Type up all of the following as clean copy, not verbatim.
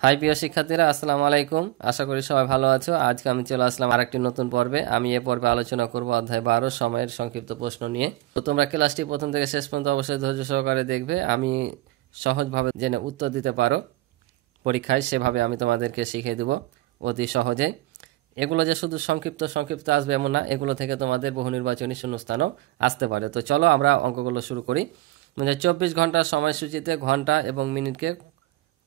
High প্রিয় শিক্ষার্থীরা, আসসালামু আলাইকুম। আশা করি সবাই ভালো আছো। আজকে আমি চলে আসলাম আরেকটি নতুন পর্বে। আমি এ পর্বে আলোচনা করব অধ্যায় 12 সময়ের সংক্ষিপ্ত প্রশ্ন নিয়ে। তো তোমরা ক্লাসটি প্রথম থেকে শেষ পর্যন্ত অবশ্যই ধৈর্য সহকারে দেখবে। আমি সহজভাবে জেনে উত্তর দিতে পারো পরীক্ষায়, সেভাবে আমি তোমাদেরকে শিখিয়ে দেবো অতি সহজে। এগুলো যে শুধু সংক্ষিপ্ত সংক্ষিপ্ত আসবে এমন না, এগুলো থেকে তোমাদের বহু নির্বাচনী শূন্যস্থানও আসতে পারে। তো চলো আমরা অঙ্কগুলো শুরু করি। 24 ঘন্টার সময়সূচিতে ঘন্টা এবং মিনিটকে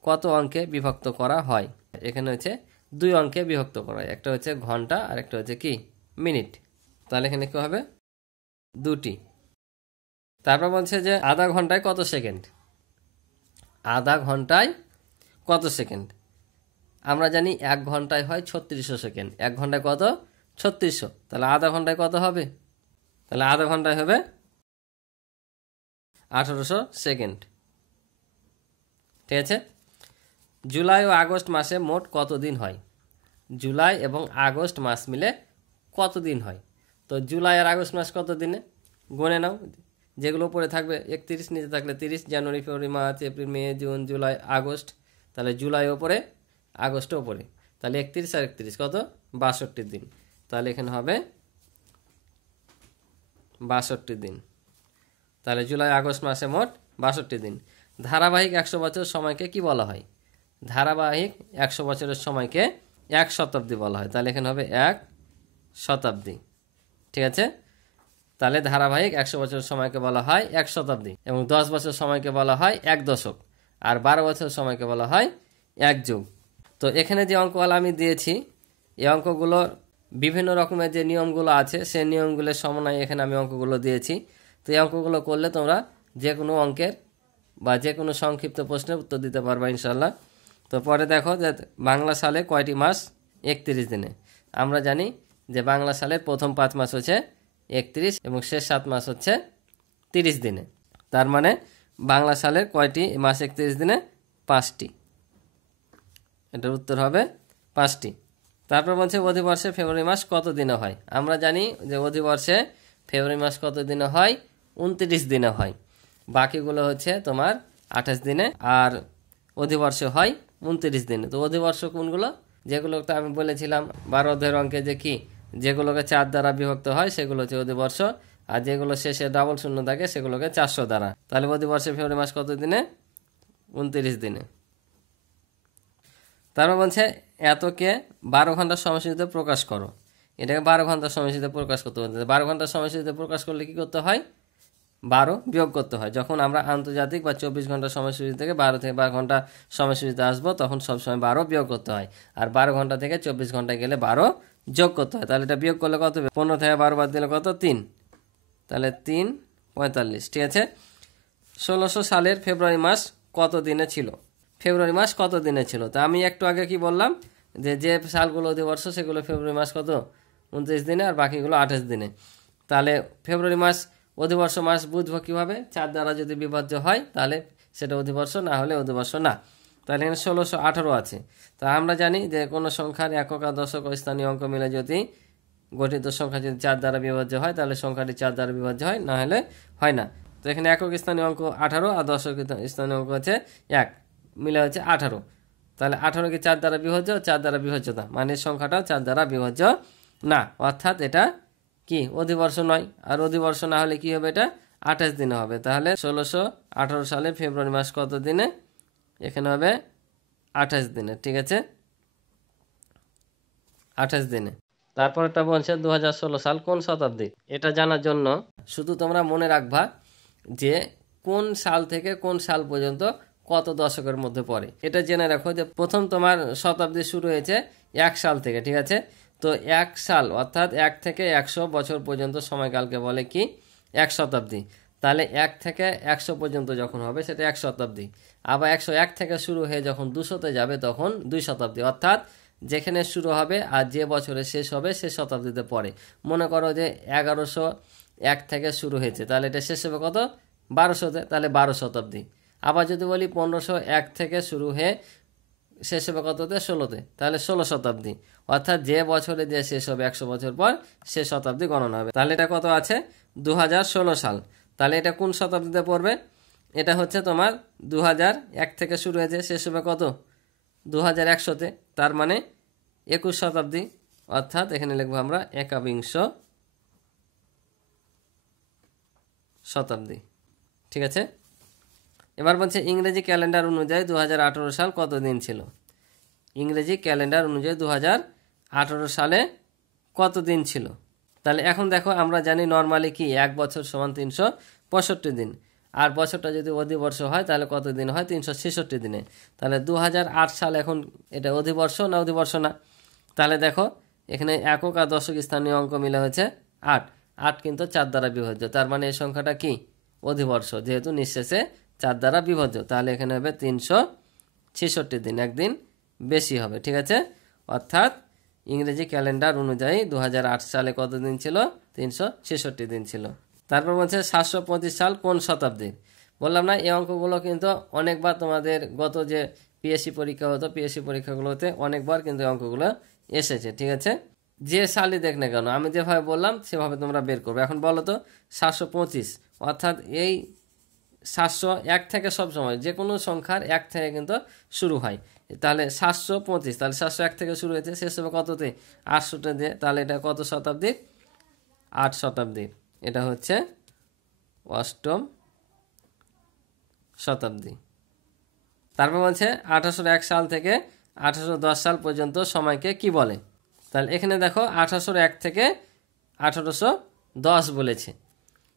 কত অঙ্কে বিভক্ত করা হয়? এখানে হচ্ছে 2 অঙ্কে বিভক্ত করা হয়, একটা হচ্ছে ঘন্টা আর একটা হচ্ছে কি মিনিট। তাহলে এখানে কি হবে? 2টি। তারপর বলছে যে আধা ঘন্টায় কত সেকেন্ড? আধা ঘন্টায় কত সেকেন্ড? আমরা জানি 1 ঘন্টায় হয় 3600 সেকেন্ড। 1 ঘন্টায় কত? 3600। তাহলে আধা ঘন্টায় কত হবে? তাহলে আধা ঘন্টায় হবে 1800 সেকেন্ড। ঠিক আছে। জুলাই ও আগস্ট মাসে মোট কত দিন হয়? জুলাই এবং আগস্ট মাস মিলে কত দিন হয়? তো জুলাই আর আগস্ট মাস কত দিনে গণে নাও। যেগুলো উপরে থাকবে 31, নিচে থাকলে 30, জানুয়ারি, ফেব্রুয়ারি, মার্চ, এপ্রিল, মে, জুন, জুলাই, আগস্ট। তাহলে জুলাই ওপরে, আগস্ট ওপরে। তাহলে 31 আর 31 কত? 62 দিন। তাহলে এখানে হবে 62 দিন। তাহলে জুলাই আগস্ট মাসে মোট 62 দিন। ধারাবাহিক 100 বছর সময়কে কি বলা হয়? ধারাবাহিক 100 বছরের সময়কে 1 শতাব্দী বলা হয়। তাহলে এখানে হবে 1 শতাব্দী। ঠিক আছে। তাহলে ধারাবাহিক 100 বছরের সময়কে বলা হয় 1 শতাব্দী, এবং 10 বছর সময়কে বলা হয় 1 দশক, আর 12 বছর সময়কে বলা হয় 1 যুগ। তো এখানে যে অঙ্কগুলো আমি দিয়েছি, এই অঙ্কগুলো বিভিন্ন রকমের যে নিয়মগুলো আছে, সেই নিয়মগুলোর সমন্বয়ে এখানে আমি অঙ্কগুলো দিয়েছি। তো এই অঙ্কগুলো করলে তোমরা যে কোনো অঙ্কের বা যে কোনো সংক্ষিপ্ত প্রশ্নের উত্তর দিতে পারবা ইনশাল্লাহ। তো পরে দেখো যে বাংলা সালে কয়টি মাস? 31 দিনে। আমরা জানি যে বাংলা সালের প্রথম 5 মাস হচ্ছে 31 এবং শেষ 7 মাস হচ্ছে 30 দিনে। তার মানে বাংলা সালের কয়টি মাস 31 দিনে? 5টি। এটার উত্তর হবে 5টি। তারপর বলছে অধিবর্ষে ফেব্রুয়ারি মাস কত দিনে হয়? আমরা জানি যে অধিবর্ষে ফেব্রুয়ারি মাস কত দিনে হয়? 29 দিনে হয়। বাকিগুলো হচ্ছে তোমার 28 দিনে, আর অধিবর্ষে হয় 29 দিনে। তো অধিবর্ষ কোনগুলো? যেগুলো তো আমি বলেছিলাম 12 অধ্যায়ের অঙ্কে যে কি, যেগুলোকে 4 দ্বারা বিভক্ত হয় সেগুলো হচ্ছে অধিবর্ষ, আর যেগুলো শেষে ডাবল শূন্য থাকে সেগুলোকে 400 দ্বারা। তাহলে অধিবর্ষে ফেব্রুয়ারি মাস কত দিনে? 29 দিনে। তারপর বলছে এতকে 12 ঘন্টার সময়সূচিতে প্রকাশ করো। এটাকে 12 ঘন্টার সময়সূচিতে প্রকাশ করতে বলতে। 12 ঘন্টার সময়সূচিতে প্রকাশ করলে কি করতে হয়? 12 বিয়োগ করতে হয়। যখন আমরা আন্তর্জাতিক বা 24 ঘন্টা সময়সূচি থেকে 12 থেকে 12 ঘন্টা সময়সূচিতে আসবো, তখন সবসময় 12 বিয়োগ করতে হয়। আর 12 ঘন্টা থেকে 24 ঘন্টায় গেলে 12 যোগ করতে হয়। তাহলে এটা বিয়োগ করলে কত? 15 থেকে 12 বাদ দিলে কত? 3। তাহলে 3 45। ঠিক আছে। 1600 সালের ফেব্রুয়ারি মাস কত দিনে ছিল? ফেব্রুয়ারি মাস কত দিনে ছিল? তা আমি একটু আগে কি বললাম, যে যে সালগুলো অধিবর্ষ সেগুলো ফেব্রুয়ারি মাস কত? 29 দিনে, আর বাকিগুলো 28 দিনে। তাহলে ফেব্রুয়ারি মাস অধিবর্ষ মাস বুঝবো কীভাবে? 4 দ্বারা যদি বিভাজ্য হয় তাহলে সেটা অধিবর্ষ, না হলে অধিবর্ষ না। তাহলে এখানে 1618 আছে। তা আমরা জানি যে কোনো সংখ্যার একক আর দশক ও স্থানীয় অঙ্ক মিলে যদি গঠিত সংখ্যা যদি 4 দ্বারা বিভাজ্য হয়, তাহলে সংখ্যাটি 4 দ্বারা বিভাজ্য হয়, না হলে হয় না। তো এখানে একক স্থানীয় অঙ্ক 18 আর দশক স্থানীয় অঙ্ক হচ্ছে 1, মিলে হচ্ছে 18। তাহলে 18 কি 4 দ্বারা বিভাজ্য? 4 দ্বারা বিভাজ্য না, মানে সংখ্যাটাও 4 দ্বারা বিভাজ্য না, অর্থাৎ এটা কি অধিবর্ষ নয়। আর অধিবর্ষ না হলে কি হবে? এটা 28 দিনে হবে। তাহলে 1618 সালে ফেব্রুয়ারি মাস কত দিনে? এখানে হবে 28 দিনে। ঠিক আছে, 28 দিনে। তারপর একটা বলছে 2016 সাল কোন শতাব্দী? এটা জানার জন্য শুধু তোমরা মনে রাখবা যে কোন সাল থেকে কোন সাল পর্যন্ত কত দশকের মধ্যে পড়ে। এটা জেনে রাখো যে প্রথম তোমার শতাব্দী শুরু হয়েছে 1 সাল থেকে। ঠিক আছে। তো 1 সাল অর্থাৎ 1 থেকে 100 বছর পর্যন্ত সময়কালকে বলে কি? 1 শতাব্দী। তাহলে 1 থেকে 100 পর্যন্ত যখন হবে সেটা 1 শতাব্দী। আবার 101 থেকে শুরু হয়ে যখন 200-তে যাবে তখন 2 শতাব্দী। অর্থাৎ যেখানে শুরু হবে আর যে বছরে শেষ হবে সে শতাব্দীতে পড়ে। মনে করো যে 1101 থেকে শুরু হয়েছে, তাহলে এটা শেষ হবে কত? 1200-তে, তাহলে 12 শতাব্দী। আবার যদি বলি 1501 থেকে শুরু হয়ে শেষ হবে কততে? 16-তে, তাহলে 16 শতাব্দী। অর্থাৎ যে বছরে যে শেষ হবে 100 বছর পর সে শতাব্দী গণনা হবে। তাহলে এটা কত আছে? 2016 সাল। তাহলে এটা কোন শতাব্দীতে পড়বে? এটা হচ্ছে তোমার 2001 থেকে শুরু হয়েছে, শেষ হবে কত? 2100-তে, তার মানে 21 শতাব্দী, অর্থাৎ এখানে লিখবো আমরা একবিংশ শতাব্দী। ঠিক আছে। এবার বলছে ইংরেজি ক্যালেন্ডার অনুযায়ী 2018 সাল কত দিন ছিল। ইংরেজি ক্যালেন্ডার অনুযায়ী 2018 সালে কত দিন ছিল। তাহলে এখন দেখো, আমরা জানি নর্মালি কি 1 বছর সমান 365 দিন, আর বছরটা যদি অধিবর্ষ হয় তাহলে কত দিন হয়, 366 দিনে। তাহলে 2008 সাল এখন এটা অধিবর্ষ না অধিবর্ষ না। তাহলে দেখো এখানে একক আর দশক স্থানীয় অঙ্ক মিলে হয়েছে 8। 8 কিন্তু 4 দ্বারা বিভাজ্য, তার মানে এই সংখ্যাটা কি অধিবর্ষ, যেহেতু নিঃশেষে 4 দ্বারা বিভাজ্য। তাহলে এখানে হবে 366 দিন, একদিন বেশি হবে। ঠিক আছে। অর্থাৎ ইংরেজি ক্যালেন্ডার অনুযায়ী 2008 সালে কত দিন ছিল, 366 দিন ছিল। তারপর বলছে 725 সাল কোন শতাব্দীর। বললাম না, এই অঙ্কগুলো কিন্তু অনেকবার তোমাদের গত যে পিএসসি পরীক্ষা হতো, পিএসসি পরীক্ষাগুলোতে অনেকবার কিন্তু অঙ্কগুলো এসেছে। ঠিক আছে। যে সালই দেখ না কেন, আমি যেভাবে বললাম সেভাবে তোমরা বের করবে। এখন বলো তো 725, অর্থাৎ এই 701 থেকে সবসময় যে কোনো সংখ্যার 1 থেকে কিন্তু শুরু হয়। তাহলে 725, তাহলে 701 থেকে শুরু হয়েছে, শেষ হবে কততে, 800তে দিয়ে। তাহলে এটা কত শতাব্দীর, 8 শতাব্দীর। এটা হচ্ছে 8ম শতাব্দী। তারপর বলছে 1801 সাল থেকে 1810 সাল পর্যন্ত সময়কে কি বলে। তাহলে এখানে দেখো 1801 থেকে 1810 বলেছে।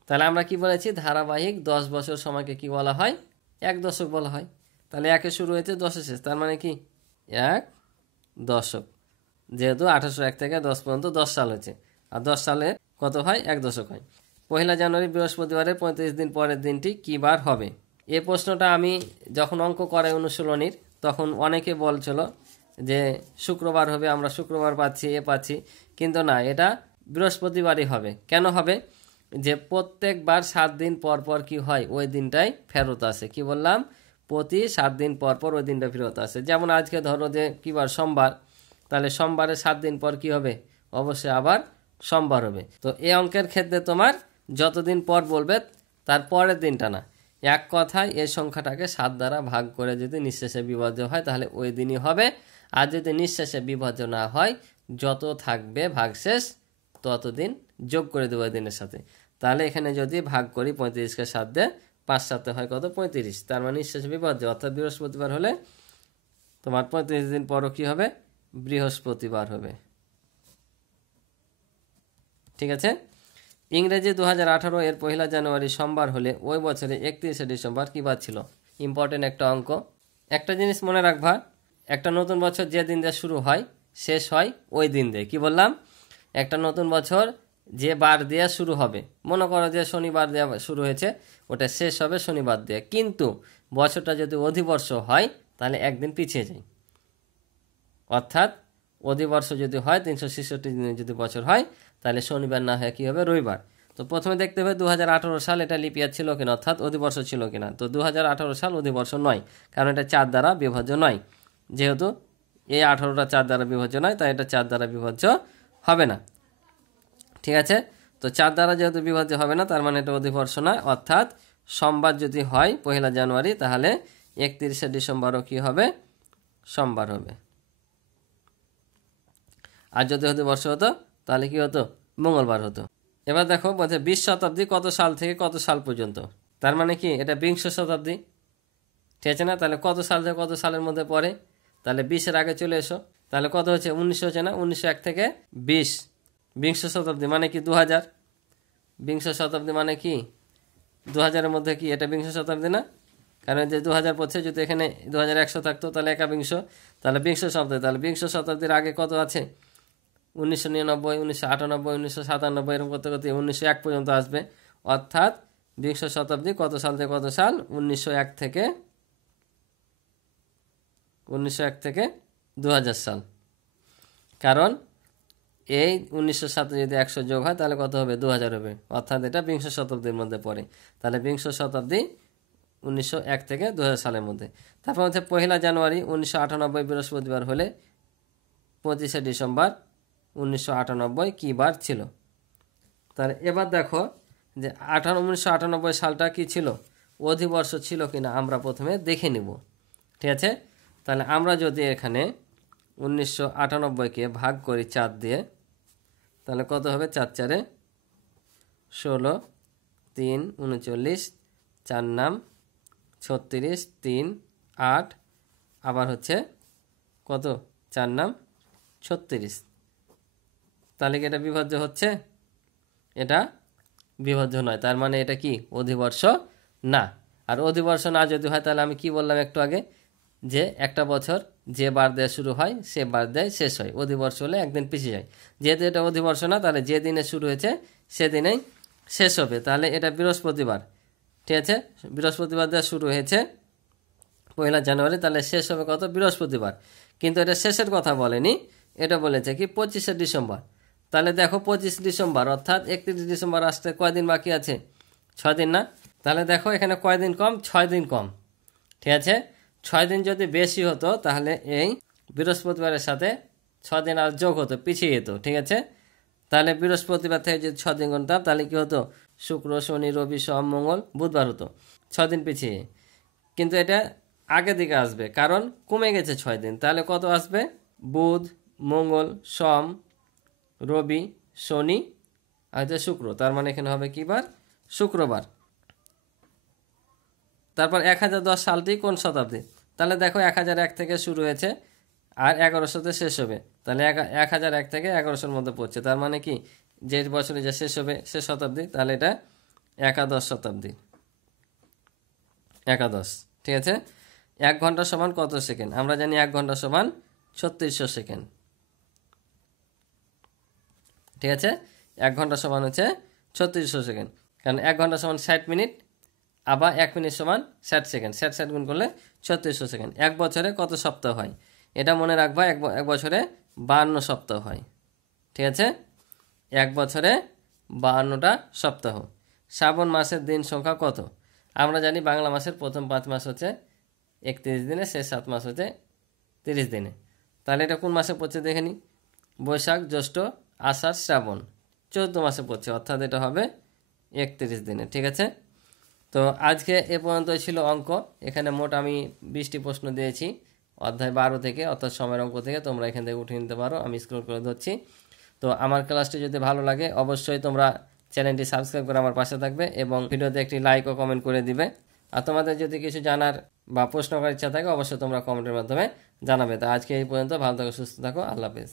তাহলে আমরা কি বলেছি, ধারাবাহিক 10 বছর সময়কে কি বলা হয়, 1 দশক বলা হয়। তাহলে 1-এ শুরু হয়েছে, 10-এ শেষ, তার মানে কি 1 দশক। যেহেতু 1801 থেকে 10 পর্যন্ত 10 সাল হয়েছে, আর 10 সালে কত হয়, 1 দশক হয়। 1 জানুয়ারি বৃহস্পতিবারের 35 দিন পরের দিনটি কি বার হবে। এই প্রশ্নটা আমি যখন অঙ্ক করাই অনুশীলনীর, তখন অনেকে বলছিল যে শুক্রবার হবে, আমরা শুক্রবার পাচ্ছি, পাচ্ছি, কিন্তু না, এটা বৃহস্পতিবারই হবে। কেন হবে, যে প্রত্যেকবার 7 দিন পর পর কি হয়, ওই দিনটাই ফেরত আসে। কি বললাম, প্রতি 7 দিন পর পর ওই দিনটা ফেরত আসে। যেমন আজকে ধরো যে কি বার, সোমবার, তাহলে সোমবারে 7 দিন পর কি হবে, অবশ্যই আবার সোমবার হবে। তো এই অঙ্কের ক্ষেত্রে তোমার যতদিন পর বলবে তার পরের দিনটা না, এক কথায় এই সংখ্যাটাকে 7 দ্বারা ভাগ করে যদি নিঃশেষে বিভাজ্য হয় তাহলে ওই দিনই হবে। আর যদি নিঃশেষে বিভাজ্য না হয়, যত থাকবে ভাগশেষ ততদিন যোগ করে দেবো ওই দিনের সাথে। তাহলে এখানে যদি ভাগ করি 35কে 7 দিয়ে, 5 7 হয় কত, 35। তার মানে নিঃশেষে বিভাজ্য, অর্থাৎ বৃহস্পতিবার হলে তোমার 35 দিন পরও কি হবে, বৃহস্পতিবার হবে। ঠিক আছে। ইংরেজি 2018 এর 1 জানুয়ারি সোমবার হলে ওই বছরে 31শে ডিসেম্বর কি বার ছিল। ইম্পর্টেন্ট একটা অঙ্ক। একটা জিনিস মনে রাখবা, একটা নতুন বছর যে দিন দিয়ে শুরু হয় শেষ হয় ওই দিন দিয়ে। কি বললাম, একটা নতুন বছর যে বার দিয়ে শুরু হবে, মনে করো যে শনিবার দিয়ে শুরু হয়েছে, ওটা শেষ হবে শনিবার দিয়ে। কিন্তু বছরটা যদি অধিবর্ষ হয় তাহলে একদিন পিছিয়ে যায়। অর্থাৎ অধিবর্ষ যদি হয় 366 দিনে যদি বছর হয়, তাহলে শনিবার না হয় কি হবে, রবিবার। তো প্রথমে দেখতে হবে 2018 সাল এটা লিপিয়ার ছিল কিনা, অর্থাৎ অধিবর্ষ ছিল কিনা। তো 2018 সাল অধিবর্ষ নয়, কারণ এটা 4 দ্বারা বিভাজ্য নয়। যেহেতু এই 18টা 4 দ্বারা বিভাজ্য নয়, তাই এটা 4 দ্বারা বিভাজ্য হবে না। ঠিক আছে। তো 4 দ্বারা যেহেতু বিভাজ্য হবে না, তার মানে এটা অধিবর্ষ নয়। অর্থাৎ সোমবার যদি হয় 1 জানুয়ারি, তাহলে 31শে ডিসেম্বরও কি হবে, সোমবার হবে। আর যদি অধিবর্ষ হতো তাহলে কি হতো, মঙ্গলবার হতো। এবার দেখো বলছে 20 শতাব্দী কত সাল থেকে কত সাল পর্যন্ত। তার মানে কি এটা বিংশ শতাব্দী। ঠিক আছে না। তাহলে কত সাল থেকে কত সালের মধ্যে পড়ে, তাহলে 20-এর আগে চলে এসো। তাহলে কত হচ্ছে, 1900 হচ্ছে না, 1901 থেকে 20। বিংশ শতাব্দী মানে কি 2000। বিংশ শতাব্দী মানে কি 2000-এর মধ্যে কি এটা বিংশ শতাব্দী না, কারণ যে 2000 পড়ছে, যদি এখানে 2100 থাকতো তাহলে একাবিংশ, তাহলে বিংশ শতাব্দী। তাহলে বিংশ শতাব্দীর আগে কত আছে, 1999, 1998, 1997, এরকম করতে করতে 1901 পর্যন্ত আসবে। অর্থাৎ বিংশ শতাব্দী কত সাল থেকে কত সাল, 1901 থেকে 2000 সাল। কারণ এই 1900 সাথে যদি 100 যোগ হয় তাহলে কত হবে, 2000 হবে। অর্থাৎ এটা বিংশ শতাব্দীর মধ্যে পড়ে। তাহলে বিংশ শতাব্দী 1901 থেকে 2000 সালের মধ্যে। তারপর হচ্ছে 1 জানুয়ারি 1998 বৃহস্পতিবার হলে 25শে ডিসেম্বর 1998 কী বার ছিল। তাহলে এবার দেখো যে 1998 সালটা কি ছিল, অধিবর্ষ ছিল কিনা আমরা প্রথমে দেখে নিব। ঠিক আছে। তাহলে আমরা যদি এখানে 1998-কে ভাগ করি 4 দিয়ে, তাহলে কত হবে? 4 4-এ 16, 3 39, 4 নাম 36, 3 8, আবার হচ্ছে কত? 4 নাম 36। তাহলে কি এটা বিভাজ্য হচ্ছে? এটা বিভাজ্য নয়, তার মানে এটা কি অধিবর্ষ না। আর অধিবর্ষ না যদি হয় তাহলে আমি কি বললাম একটু আগে, যে একটা বছর যে বার দিয়ে শুরু হয় সে বার দিয়ে শেষ হয়, অধিবর্ষ হলে একদিন পিছিয়ে যায়। যেহেতু এটা অধিবর্ষ না, তাহলে যে দিনে শুরু হয়েছে সেদিনেই শেষ হবে। তাহলে এটা বৃহস্পতিবার, ঠিক আছে, বৃহস্পতিবার দিয়ে শুরু হয়েছে 1 জানুয়ারি, তাহলে শেষ হবে কত? বৃহস্পতিবার। কিন্তু এটা শেষের কথা বলেনি, এটা বলেছে কি 25শে ডিসেম্বর। তাহলে দেখো 25 ডিসেম্বর অর্থাৎ 31 ডিসেম্বর আসতে কয়দিন বাকি আছে? 6 দিন না? তাহলে দেখো এখানে কয়দিন কম? 6 দিন কম, ঠিক আছে। 6 দিন যদি বেশি হতো তাহলে এই বৃহস্পতিবারের সাথে 6 দিন আর যোগ হতো, পিছিয়ে যেত, ঠিক আছে। তাহলে বৃহস্পতিবার থেকে যদি 6 দিন গুনতাম তাহলে কি হতো? শুক্র, শনি, রবি, সোম, মঙ্গল, বুধবার হতো, 6 দিন পিছিয়ে। কিন্তু এটা আগে দিকে আসবে কারণ কমে গেছে 6 দিন। তাহলে কত আসবে? বুধ, মঙ্গল, সোম, রবি, শনি আর হচ্ছে শুক্র। তার মানে এখানে হবে কি বার? শুক্রবার। তারপর 1010 সালটি কোন শতাব্দী? তাহলে দেখো 1001 থেকে শুরু হয়েছে আর 1100-তে শেষ হবে। তাহলে 1001 থেকে 1100-র মধ্যে পড়ছে, তার মানে কি যে বছরে যা শেষ হবে সে শতাব্দী। তাহলে এটা একাদশ শতাব্দী, একাদশ, ঠিক আছে। 1 ঘন্টা সমান কত সেকেন্ড? আমরা জানি 1 ঘন্টা সমান 3600 সেকেন্ড, ঠিক আছে। 1 ঘন্টা সমান হচ্ছে 3600 সেকেন্ড, কারণ 1 ঘন্টা সমান 60 মিনিট, আবার 1 মিনিট সমান 60 সেকেন্ড, 60 গুণ করলে 3600 সেকেন্ড। 1 বছরে কত সপ্তাহ হয়? এটা মনে রাখবা, এক বছরে 52 সপ্তাহ হয়, ঠিক আছে। 1 বছরে 52টা সপ্তাহ। শ্রাবণ মাসের দিন সংখ্যা কত? আমরা জানি বাংলা মাসের প্রথম 5 মাস হচ্ছে 31 দিনে, শেষ 7 মাস হচ্ছে 30 দিনে। তাহলে এটা কোন মাসে পড়ছে দেখে নি? বৈশাখ, জ্যৈষ্ঠ, আষাঢ়, শ্রাবণ, 14 মাসে পড়ছে, অর্থাৎ এটা হবে 31 দিনে, ঠিক আছে। তো আজকে এ পর্যন্তই ছিল অঙ্ক। এখানে মোট আমি 20টি প্রশ্ন দিয়েছি অধ্যায় 12 থেকে, অর্থাৎ সময়ের অঙ্ক থেকে। তোমরা এখান থেকে উঠিয়ে নিতে পারো, আমি স্ক্রল করে ধরছি। তো আমার ক্লাসটি যদি ভালো লাগে অবশ্যই তোমরা চ্যানেলটি সাবস্ক্রাইব করে আমার পাশে থাকবে এবং ভিডিওতে একটি লাইক ও কমেন্ট করে দিবে। আর তোমাদের যদি কিছু জানার বা প্রশ্ন করার ইচ্ছা থাকে অবশ্যই তোমরা কমেন্টের মাধ্যমে জানাবে। তো আজকে এই পর্যন্ত, ভালো থাকো, সুস্থ থাকো, আল্লাহ হাফেজ।